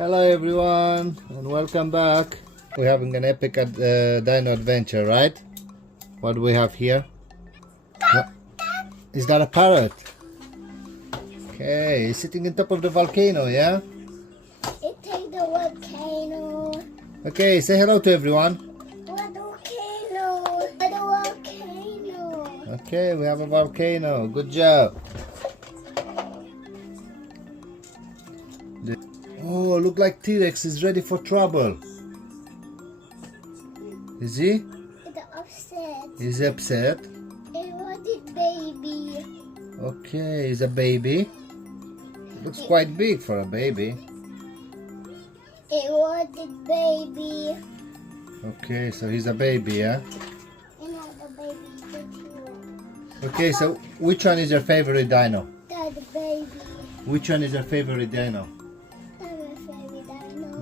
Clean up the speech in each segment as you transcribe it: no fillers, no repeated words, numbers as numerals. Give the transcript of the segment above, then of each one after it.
Hello everyone and welcome back. We're having an epic dino adventure, right? What do we have here? What? Is that a parrot? Okay, he's sitting on top of the volcano, yeah? It takes the volcano. Okay, say hello to everyone. Volcano. The volcano. Okay, we have a volcano. Good job. Oh, look like T-Rex is ready for trouble. Is he? It's upset. He's upset. It wanted baby. Okay, he's a baby. Looks quite big for a baby. It wanted baby. Okay, so he's a baby, yeah? You know the baby is the T-Rex. Okay, so which one is your favorite dino? That's the baby. Which one is your favorite dino? That's my favorite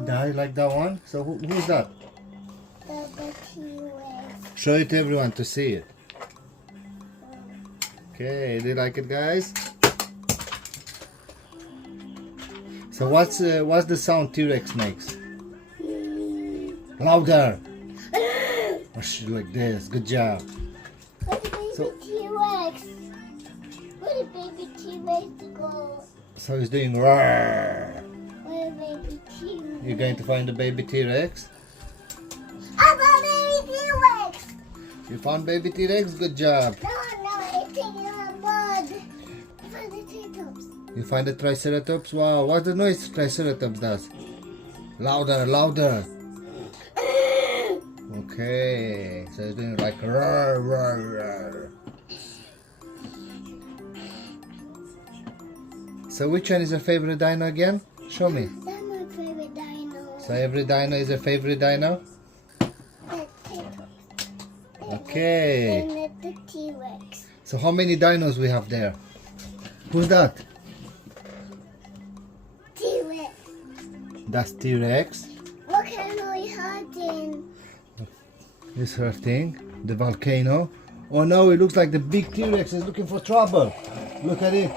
dino. I like that one. So who's that? That's the T-Rex. Show it to everyone to see it. Okay, do you like it, guys? So what's the sound T-Rex makes? Louder. Or like this. Good job. Where the baby So- T-Rex? Where the baby T-Rex go? So he's doing roar. Where the baby T-Rex? You're going to find the baby T-Rex. I found baby T-Rex. You found baby T-Rex? Good job. No, it's in the mud. I found the Triceratops. You find the Triceratops? Wow, what's the noise Triceratops does? Louder, louder. Okay, so it's doing like roar, roar, roar. So which one is your favorite dino again? Show me. That's my favorite dino. So every dino is your favorite dino? Okay. And the T-Rex. So how many dinos we have there? Who's that? T-Rex. That's T-Rex. Volcano is hurting. It's hurting. The volcano. Oh no, it looks like the big T-Rex is looking for trouble. Look at it.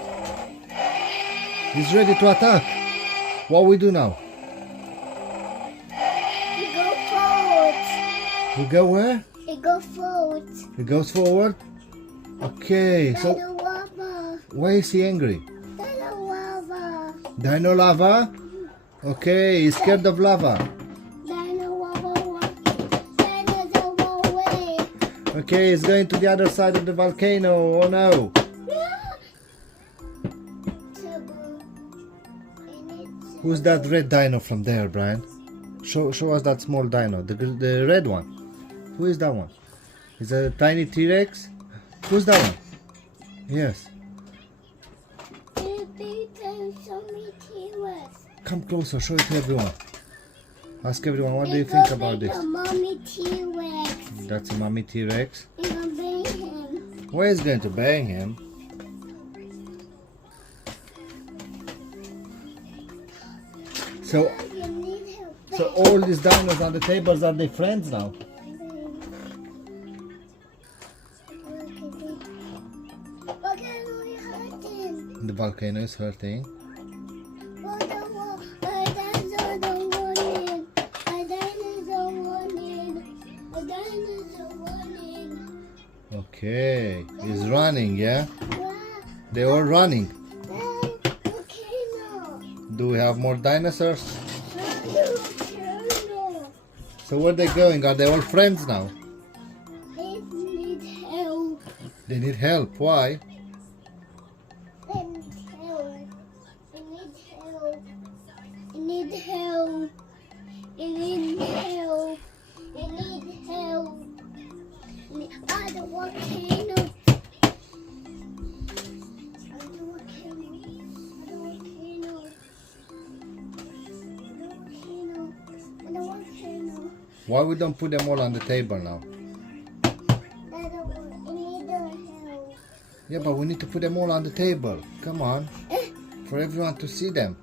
He's ready to attack. What we do now? It go forward. We go where? It go forward. He goes forward. Okay, so Dino lava. why is he angry? Dino lava. Dino lava? Okay, he's scared of lava. Dino lava. Dino the way. Okay, he's going to the other side of the volcano. Oh no. Who's that red dino from there, Brian? Show us that small dino, the red one. Who is that one? Is that a tiny T-Rex? Who's that one? Yes. Come closer, show it to everyone. Ask everyone, what do you think about this? Mommy T-Rex. That's a mommy T-Rex. You're gonna bang him. Where is going to bang him? So, You need help. so all these dinos on the tables, are they friends now? The volcano is hurting. Okay, he's running, yeah? They're all running. Do we have more dinosaurs? So where are they going? Are they all friends now? They need help. They need help. Why? They need help. They need help. They need help. They need help. They need help. The volcano. Why we don't put them all on the table now? Yeah, but we need to put them all on the table. Come on. For everyone to see them.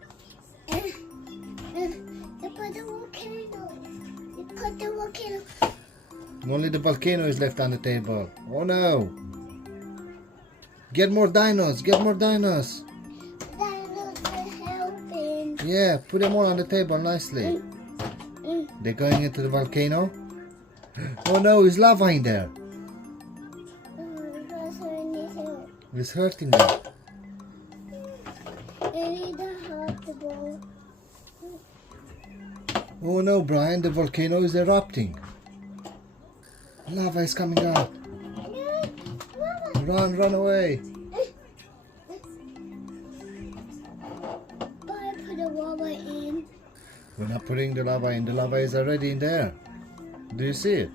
They put the volcano. They put the volcano. Only the volcano is left on the table. Oh no. Get more dinos. Get more dinos. Dinos are helping. Yeah, put them all on the table nicely. They're going into the volcano. Oh no, there's lava in there. It's hurting them. Oh no, Brian, the volcano is erupting. Lava is coming out. Run away. Put the lava in. We're not putting the lava in. The lava is already in there. Do you see it?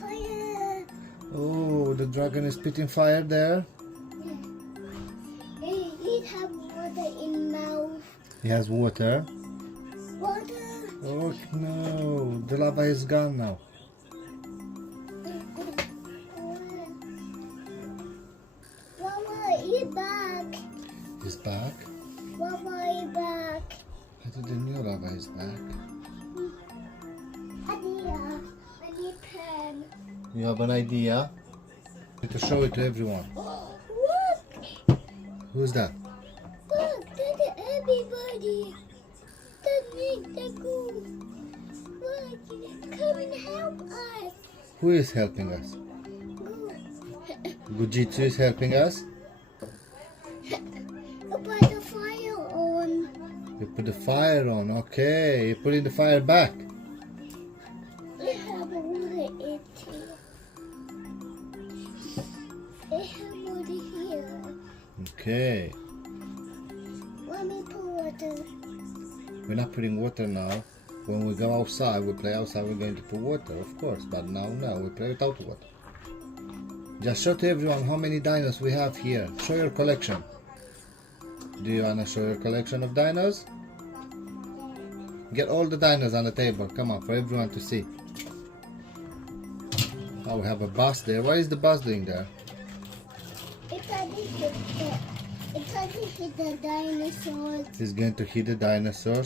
Fire. Oh, the dragon is spitting fire there. He has water in mouth. He has water. Water. Oh no, the lava is gone now. Mama, he's back. He's back? Mama, he's back. I didn't know lava is back. Idea. I need pen. You have an idea? To show it to everyone. Look! Who's that? Look! That's everybody! That's Nick the Goose! Look! Come and help us! Who is helping us? Gujitsu is helping us. Put the fire on. You put the fire on. Okay, you're putting the fire back. I have water in here. I have water here. Okay. Let me put water. We're not putting water now. When we go outside, we play outside, we're going to put water, of course. But now, no, we play without water. Just show to everyone how many dinos we have here. Show your collection. Do you want to show your collection of dinos? Get all the dinos on the table. Come on, for everyone to see. Oh, we have a bus there. What is the bus doing there? It's trying to hit the dinosaurs. It's going to hit the dinosaurs.